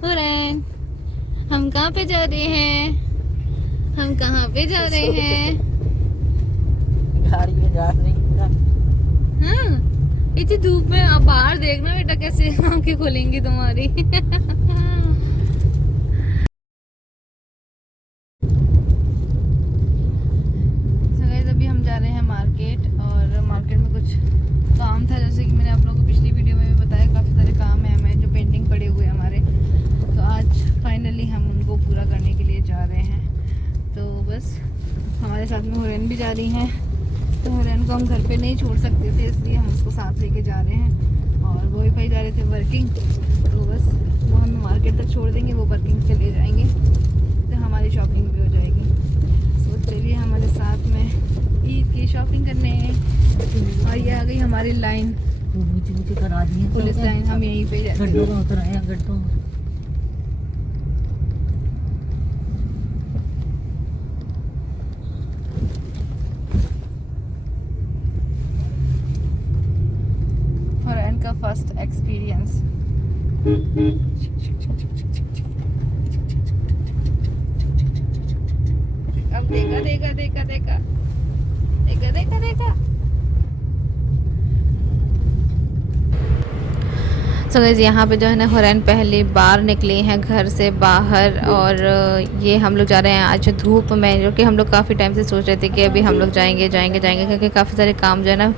हुरैन, हम कहाँ पे जा रहे हैं? हम कहाँ पे जा रहे हैं? गाड़ी में जा रही है। हाँ, इतनी धूप में आप बाहर देखना बेटा कैसे आंखें खुलेंगी तुम्हारी। So guys, अभी हम जा रहे हैं मार्केट और मार्केट में कुछ काम था, जैसे कि मैंने आप लोगों को पिछली वीडियो में भी बताया, काफ़ी सारे काम है हमें जो पेंडिंग पड़े हुए हैं हमारे। तो आज फाइनली हम उनको पूरा करने के लिए जा रहे हैं। तो बस हमारे साथ में हुरैन भी जा रही हैं, तो हुरैन को हम घर पे नहीं छोड़ सकते थे, इसलिए हम उसको साथ लेके जा रहे हैं। और वो ही भाई जा रहे थे वर्किंग, तो बस वो हमें मार्केट तक छोड़ देंगे, वो वर्किंग चले जाएंगे, तो हमारी शॉपिंग भी हो जाएगी। तो चलिए हमारे साथ में ईद की शॉपिंग करने। और ये आ गई हमारी लाइन, ऊंची ऊंची करा दी है पुलिस लाइन। हम यहीं पे जाते गड्ढों हैं। में उतर आए हैं, गड्ढों में। हुरैन का फर्स्ट एक्सपीरियंस। अब देखा देखा देखा देखा देखा देखा देखा। सो गाइस, यहाँ पे जो है ना हुरैन पहली बार निकली हैं घर से बाहर, और ये हम लोग जा रहे हैं आज धूप में, जो कि हम लोग काफ़ी टाइम से सोच रहे थे कि अभी हम लोग जाएंगे जाएंगे जाएंगे, क्योंकि काफ़ी सारे काम जो है ना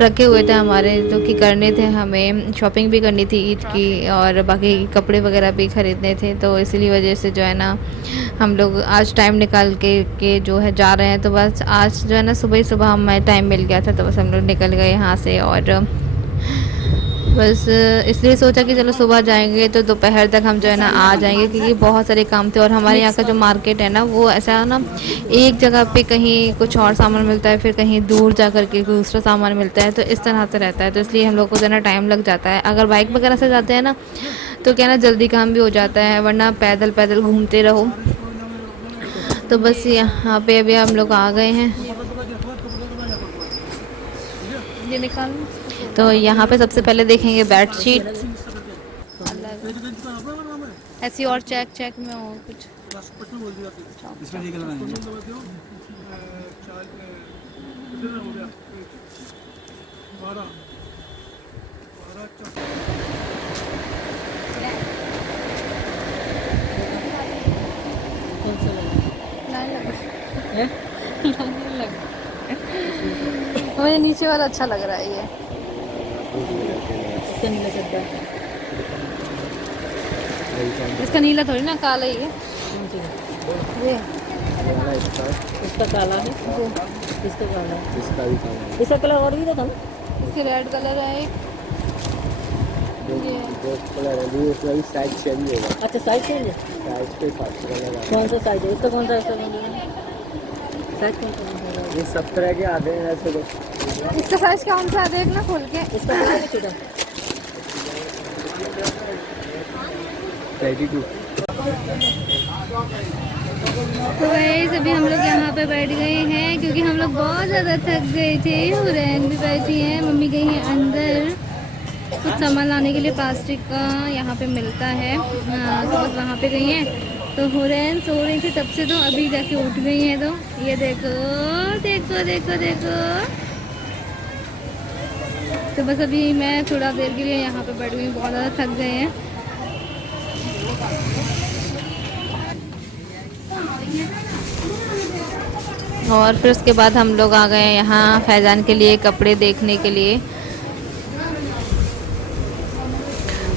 रखे हुए थे हमारे, जो कि करने थे। हमें शॉपिंग भी करनी थी ईद की, और बाकी कपड़े वगैरह भी ख़रीदने थे। तो इसीलिए वजह से जो है ना हम लोग आज टाइम निकाल के जो है जा रहे हैं। तो बस आज जो है ना सुबह ही सुबह हमें टाइम मिल गया था, तो बस हम लोग निकल गए यहाँ से। और बस इसलिए सोचा कि चलो सुबह जाएंगे तो दोपहर तक हम जो है ना आ जाएंगे, क्योंकि बहुत सारे काम थे। और हमारे यहाँ का जो मार्केट है ना, वो ऐसा ना एक जगह पे कहीं कुछ और सामान मिलता है, फिर कहीं दूर जा कर के दूसरा सामान मिलता है, तो इस तरह से रहता है। तो इसलिए हम लोग को जो है ना टाइम लग जाता है। अगर बाइक वगैरह से जाते हैं ना तो क्या ना जल्दी काम भी हो जाता है, वरना पैदल पैदल घूमते रहो। तो बस यहाँ पे अभी हम लोग आ गए हैं। ये निकाल। तो यहाँ पे सबसे पहले देखेंगे बेडशीट, ऐसी और चेक चेक में हो कुछ। कौन सा लगा? मुझे नीचे वाला अच्छा लग रहा है ये। इसका नीला चड्डा। इसका नीला थोड़ी ना, काला ही है कौन सी है? ये। इसका काला है, जी। इसका काला है। इसका भी काम है। इसका कलर और भी तो था ना? इसके रेड कलर है एक। ये जो कलर है वो उसका भी साइज चेंज होगा। अच्छा, साइज चेंज है। साइज के हिसाब से कलर आता कौन सा साइज है? इसका कौन सा? इसका कौन सा साइज? कौन सा है। ये सब तरह के आते हैं ऐसे तो। इसका साइज कौन सा है, देखना खोल के। इसका साइज है छोटा। 32। तो गाइस अभी हम लोग यहाँ पे बैठ गए हैं, क्योंकि हम लोग बहुत ज़्यादा थक गए थे। हुरैन भी बैठी है, मम्मी गई है अंदर कुछ सामान लाने के लिए, प्लास्टिक का यहाँ पे मिलता है। तो बस वहाँ पे गई हैं। तो हुरैन सो रही थी तब से, तो अभी जाके उठ गई हैं। तो ये देखो देखो देखो देखो। तो बस अभी मैं थोड़ा देर के लिए यहाँ पे बैठ गई, बहुत ज़्यादा थक गए हैं। और फिर उसके बाद हम लोग आ गए यहाँ फैज़ान के लिए कपड़े देखने के लिए।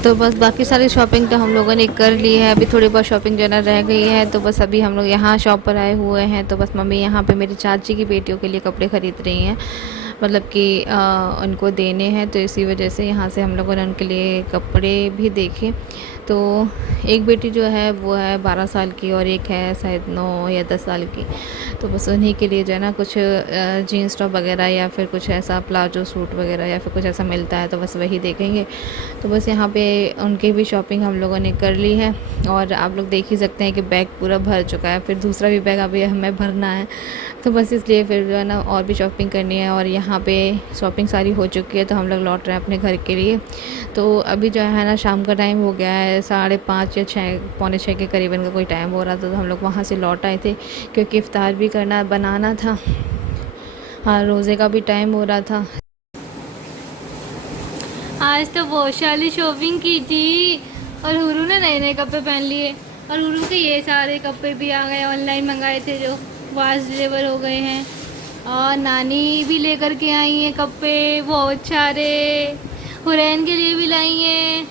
तो बस बाकी सारी शॉपिंग तो हम लोगों ने कर ली है, अभी थोड़ी बहुत शॉपिंग जो है ना रह गई है। तो बस अभी हम लोग यहाँ शॉप पर आए हुए हैं। तो बस मम्मी यहाँ पे मेरी चाची की बेटियों के लिए कपड़े ख़रीद रही हैं, मतलब कि उनको देने हैं। तो इसी वजह से यहाँ से हम लोगों ने उनके लिए कपड़े भी देखे। तो एक बेटी जो है वो है 12 साल की, और एक है शायद 9 या 10 साल की। तो बस उन्हीं के लिए जो है ना कुछ जीन्स टॉप वगैरह, या फिर कुछ ऐसा प्लाजो सूट वगैरह, या फिर कुछ ऐसा मिलता है, तो बस वही देखेंगे। तो बस यहाँ पे उनकी भी शॉपिंग हम लोगों ने कर ली है। और आप लोग देख ही सकते हैं कि बैग पूरा भर चुका है, फिर दूसरा भी बैग अभी हमें भरना है। तो बस इसलिए फिर जो है ना और भी शॉपिंग करनी है। और यहाँ यहाँ पे शॉपिंग सारी हो चुकी है, तो हम लोग लौट रहे हैं अपने घर के लिए। तो अभी जो है ना शाम का टाइम हो गया है, 5:30 या 6, पौने 6 के करीबन का कोई टाइम हो रहा था। तो हम लोग वहाँ से लौट आए थे क्योंकि इफ्तार भी बनाना था। हाँ, रोज़े का भी टाइम हो रहा था। आज तो बहुत सारी शॉपिंग की थी और हुरू ने नए नए कपड़े पहन लिए और हुरू के ये सारे कपड़े भी आ गए, ऑनलाइन मंगाए थे जो फास्ट डिलीवर हो गए हैं। और नानी भी लेकर के आई हैं कपड़े बहुत सारे, हुरैन के लिए भी लाई हैं।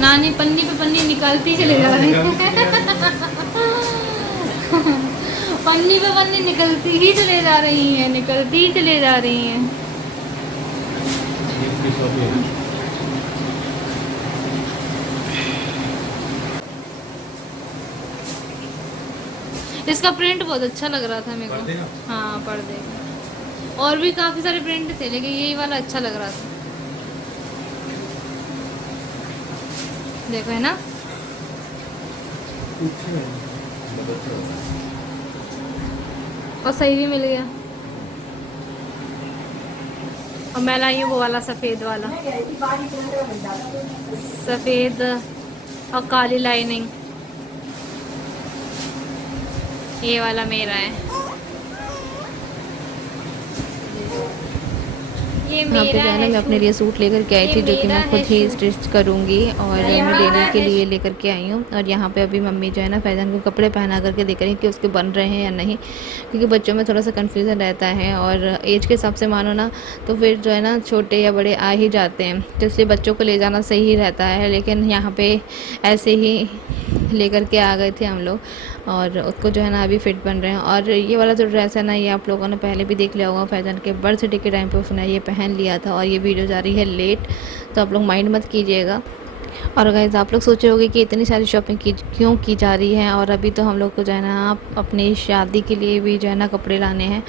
नानी पन्नी पे पन्नी निकालती चले जा रही है पन्नी पे पन्नी निकलती ही चले जा रही हैं, निकलती ही चले जा रही हैं। इसका प्रिंट बहुत अच्छा लग रहा था मेरे को। हाँ, पर्दे का। और भी काफी सारे प्रिंट थे लेकिन यही वाला अच्छा लग रहा था। देखो, है ना। और सही भी मिल गया। और मैं लाई हूँ वो वाला सफ़ेद वाला, सफ़ेद और काली लाइनिंग, ये वाला मेरा है। ये यहाँ पे जो है ना मैं अपने लिए सूट लेकर के आई थी जो कि मैं खुद ही स्टिच करूँगी और मैं डेली के लिए लेकर के आई हूँ। और यहाँ पे अभी मम्मी जो है ना फैज़ान को कपड़े पहना करके देख रही हैं कि उसके बन रहे हैं या नहीं, क्योंकि बच्चों में थोड़ा सा कन्फ्यूज़न रहता है और एज के हिसाब से मानो ना तो फिर जो है ना छोटे या बड़े आ ही जाते हैं, तो इसलिए बच्चों को ले जाना सही रहता है। लेकिन यहाँ पर ऐसे ही लेकर के आ गए थे हम लोग और उसको जो है ना अभी फिट बन रहे हैं। और ये वाला जो ड्रेस है ना ये आप लोगों ने पहले भी देख लिया होगा, फैज़ान के बर्थडे के टाइम पे उसने ये पहन लिया था और ये वीडियो जा रही है लेट, तो आप लोग माइंड मत कीजिएगा। और गाइस आप लोग सोचे होंगे कि इतनी सारी शॉपिंग क्यों की जा रही है, और अभी तो हम लोग को जो है ना अपनी शादी के लिए भी जो है ना कपड़े लाने हैं।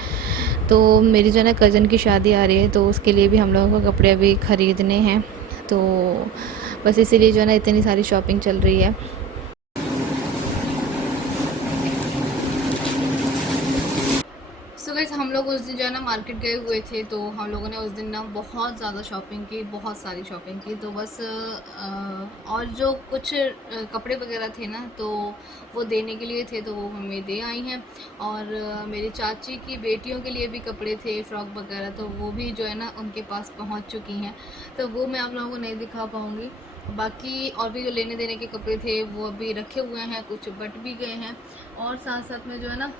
तो मेरी जो है ना कज़न की शादी आ रही है तो उसके लिए भी हम लोगों को कपड़े अभी ख़रीदने हैं, तो बस इसीलिए जो है ना इतनी सारी शॉपिंग चल रही है। सो गाइस हम लोग उस दिन जो है ना मार्केट गए हुए थे, तो हम लोगों ने उस दिन ना बहुत ज़्यादा शॉपिंग की, बहुत सारी शॉपिंग की। तो बस और जो कुछ कपड़े वगैरह थे ना तो वो देने के लिए थे, तो वो मम्मी दे आई हैं। और मेरी चाची की बेटियों के लिए भी कपड़े थे, फ्रॉक वगैरह, तो वो भी जो है ना उनके पास पहुंच चुकी हैं, तो वो मैं आप लोगों को नहीं दिखा पाऊँगी। बाकी और भी जो लेने देने के कपड़े थे वो अभी रखे हुए हैं, कुछ बट भी गए हैं। और साथ साथ में जो है ना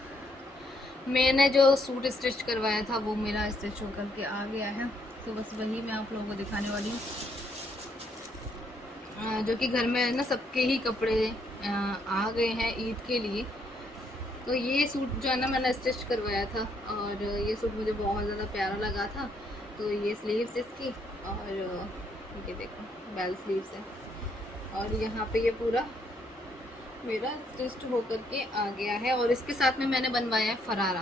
मैंने जो सूट स्टिच करवाया था वो मेरा स्टिच होकर के आ गया है, तो बस वही मैं आप लोगों को दिखाने वाली हूँ। जो कि घर में ना सबके ही कपड़े आ गए हैं ईद के लिए। तो ये सूट जो है ना मैंने स्टिच करवाया था और ये सूट मुझे बहुत ज़्यादा प्यारा लगा था। तो ये स्लीव्स इसकी, और ये देखो बेल स्लीव्स है, और यहाँ पे ये पूरा मेरा स्टिच होकर के आ गया है। और इसके साथ में मैंने बनवाया है फरारा,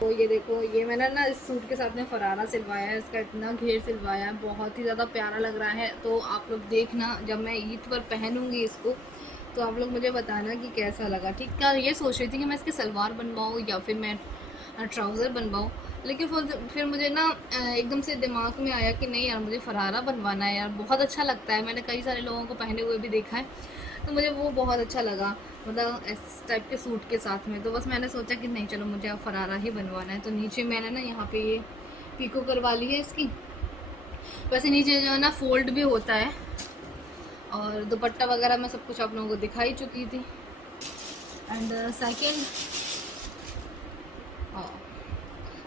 तो ये देखो ये मैंने ना इस सूट के साथ में फरारा सिलवाया है, इसका इतना घेर सिलवाया है, बहुत ही ज़्यादा प्यारा लग रहा है। तो आप लोग देखना जब मैं ईद पर पहनूंगी इसको तो आप लोग मुझे बताना कि कैसा लगा। ठीक है, ये सोच रही थी कि मैं इसके सलवार बनवाऊँ या फिर मैं ट्राउज़र बनवाऊँ, लेकिन फिर मुझे ना एकदम से दिमाग में आया कि नहीं यार मुझे फरारा बनवाना है यार, बहुत अच्छा लगता है। मैंने कई सारे लोगों को पहने हुए भी देखा है, तो मुझे वो बहुत अच्छा लगा, मतलब इस टाइप के सूट के साथ में। तो बस मैंने सोचा कि नहीं चलो मुझे अब फरारा ही बनवाना है। तो नीचे मैंने ना यहाँ पे ये पीको करवा ली है इसकी। वैसे नीचे जो है ना फोल्ड भी होता है, और दुपट्टा वगैरह मैं सब कुछ आप लोगों को दिखाई चुकी थी। एंड सेकेंड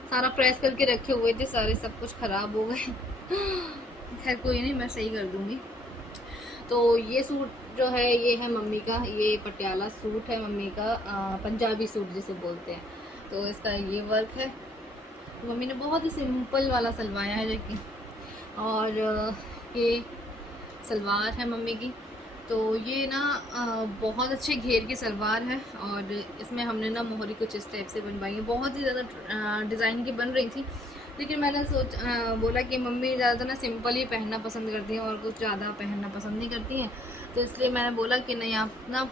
सारा प्रेस करके रखे हुए थे, सारे सब कुछ ख़राब हो गए खैर कोई नहीं, मैं सही कर दूँगी। तो ये सूट जो है ये है मम्मी का, ये पटियाला सूट है मम्मी का, पंजाबी सूट जिसे बोलते हैं। तो इसका ये वर्क है, तो मम्मी ने बहुत ही सिंपल वाला सिलवाया है जो कि, और ये सलवार है मम्मी की। तो ये ना बहुत अच्छे घेर की सलवार है, और इसमें हमने ना मोहरी कुछ इस टाइप से बनवाई है, बहुत ही ज़्यादा डिज़ाइन की बन रही थी। लेकिन मैंने बोला कि मम्मी ज़्यादा ना सिंपल ही पहनना पसंद करती हैं और कुछ ज़्यादा पहनना पसंद नहीं करती हैं, तो इसलिए मैंने बोला कि नहीं आप ना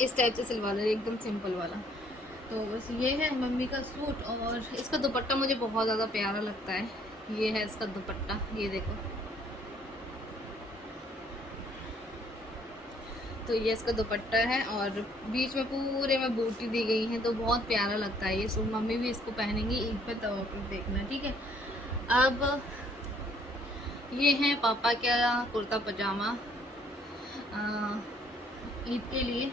इस टाइप से सिलवा लें, एकदम सिंपल वाला। तो बस ये है मम्मी का सूट, और इसका दुपट्टा मुझे बहुत ज़्यादा प्यारा लगता है। ये है इसका दुपट्टा, ये देखो। तो ये इसका दुपट्टा है और बीच में पूरे में बूटी दी गई है, तो बहुत प्यारा लगता है ये सूट। मम्मी भी इसको पहनेंगी ईद पे, तो आप लोग देखना, ठीक है। अब ये है पापा का कुर्ता पजामा ईद के लिए।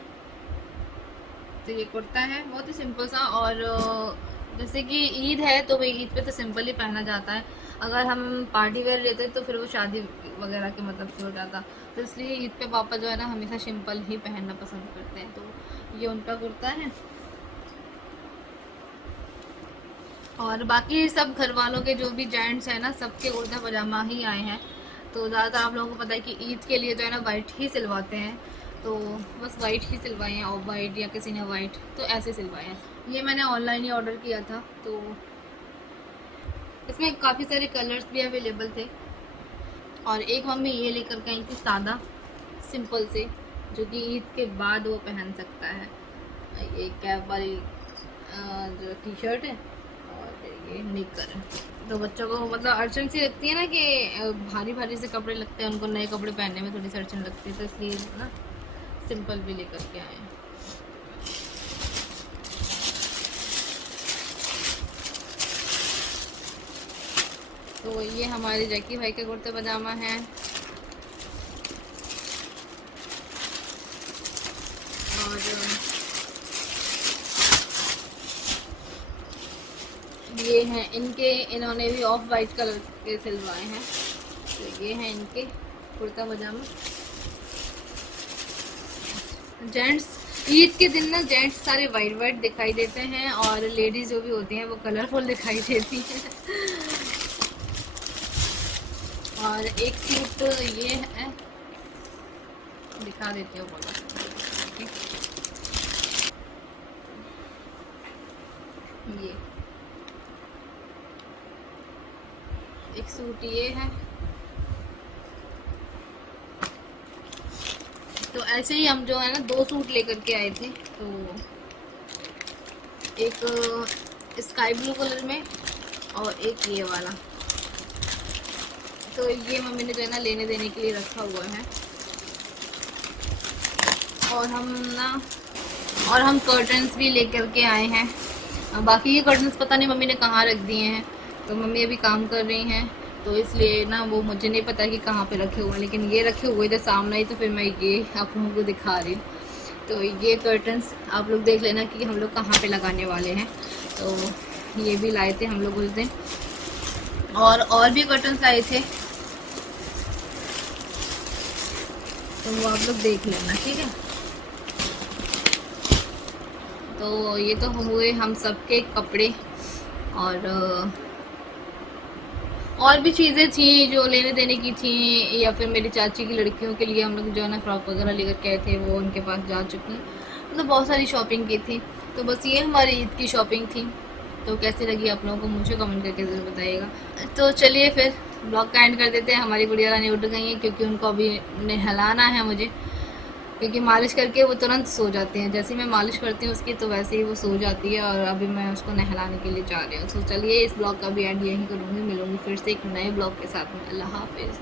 तो ये कुर्ता है बहुत ही सिंपल सा, और जैसे कि ईद है तो भाई ईद पे तो सिंपल ही पहना जाता है। अगर हम पार्टी वेयर लेते तो फिर वो शादी वगैरह के मतलब से हो जाता, तो इसलिए ईद पे पापा जो है ना हमेशा सिंपल ही पहनना पसंद करते हैं। तो ये उनका कुर्ता है, और बाकी सब घर वालों के जो भी जेंट्स हैं ना, सबके कुर्ता पजामा ही आए हैं। तो ज़्यादातर आप लोगों को पता है कि ईद के लिए जो है ना वाइट ही सिलवाते हैं, तो बस वाइट ही सिलवाए हैं, और वाइट या किसी ने वाइट, तो ऐसे सिलवाए हैं। ये मैंने ऑनलाइन ही ऑर्डर किया था, तो इसमें काफ़ी सारे कलर्स भी अवेलेबल थे। और एक मम्मी ये लेकर के आई थी सादा सिंपल से, जो कि ईद के बाद वो पहन सकता है। ये कैप वाली जो टी शर्ट है, और ये निकर है। तो बच्चों को मतलब अड़चन सी लगती है ना कि भारी भारी से कपड़े लगते हैं, उनको नए कपड़े पहनने में थोड़ी सी अड़चन लगती है, तो इसलिए ना सिंपल भी लेकर के आए हैं। तो ये हमारे जैकी भाई का कुर्ता पजामा है, और ये हैं इनके, इन्होंने भी ऑफ वाइट कलर के सिलवाए हैं। तो ये हैं इनके कुर्ता पजामा। जेंट्स ईद के दिन ना जेंट्स सारे वाइट वाइट दिखाई देते हैं, और लेडीज जो भी होती हैं वो कलरफुल दिखाई देती हैं। और एक सूट ये है, दिखा देती हूँ, ये एक सूट ये है। तो ऐसे ही हम जो है ना 2 सूट लेकर के आए थे, तो एक स्काई ब्लू कलर में और एक ये वाला। तो ये मम्मी ने जो है ना लेने देने के लिए रखा हुआ है। और हम कर्टन्स भी लेकर के आए हैं। बाकी ये कर्टन्स पता नहीं मम्मी ने कहाँ रख दिए हैं, तो मम्मी अभी काम कर रही हैं, तो इसलिए ना वो मुझे नहीं पता कि कहाँ पे रखे हुए हैं, लेकिन ये रखे हुए थे सामने ही, तो फिर मैं ये आप लोगों को दिखा रही हूँ। तो ये कर्टन्स आप लोग देख लेना कि हम लोग कहाँ पे लगाने वाले हैं। तो ये भी लाए थे हम लोग उस दिन, और भी कर्टन्स लाए थे, तो वो आप लोग देख लेना, ठीक है। तो ये तो हुए हम सबके कपड़े, और भी चीज़ें थी जो लेने देने की थी, या फिर मेरी चाची की लड़कियों के लिए हम लोग जो है ना फ्रॉक वगैरह लेकर के आए थे, वो उनके पास जा चुकी हैं। मतलब बहुत सारी शॉपिंग की थी। तो बस ये हमारी ईद की शॉपिंग थी। तो कैसी लगी आप लोगों को मुझे कमेंट करके ज़रूर बताइएगा। तो चलिए फिर ब्लॉग का एंड कर देते हैं। हमारी गुड़िया रानी उठ गई हैं, क्योंकि उनको अभी नहलाना है मुझे, क्योंकि मालिश करके वो तुरंत सो जाती हैं। जैसे मैं मालिश करती हूँ उसकी, तो वैसे ही वो सो जाती है, और अभी मैं उसको नहलाने के लिए जा रही हूँ। तो चलिए इस ब्लॉग का भी एंड यहीं करूँगी। मिलूँगी फिर से एक नए ब्लॉग के साथ में। अल्लाह हाफिज़।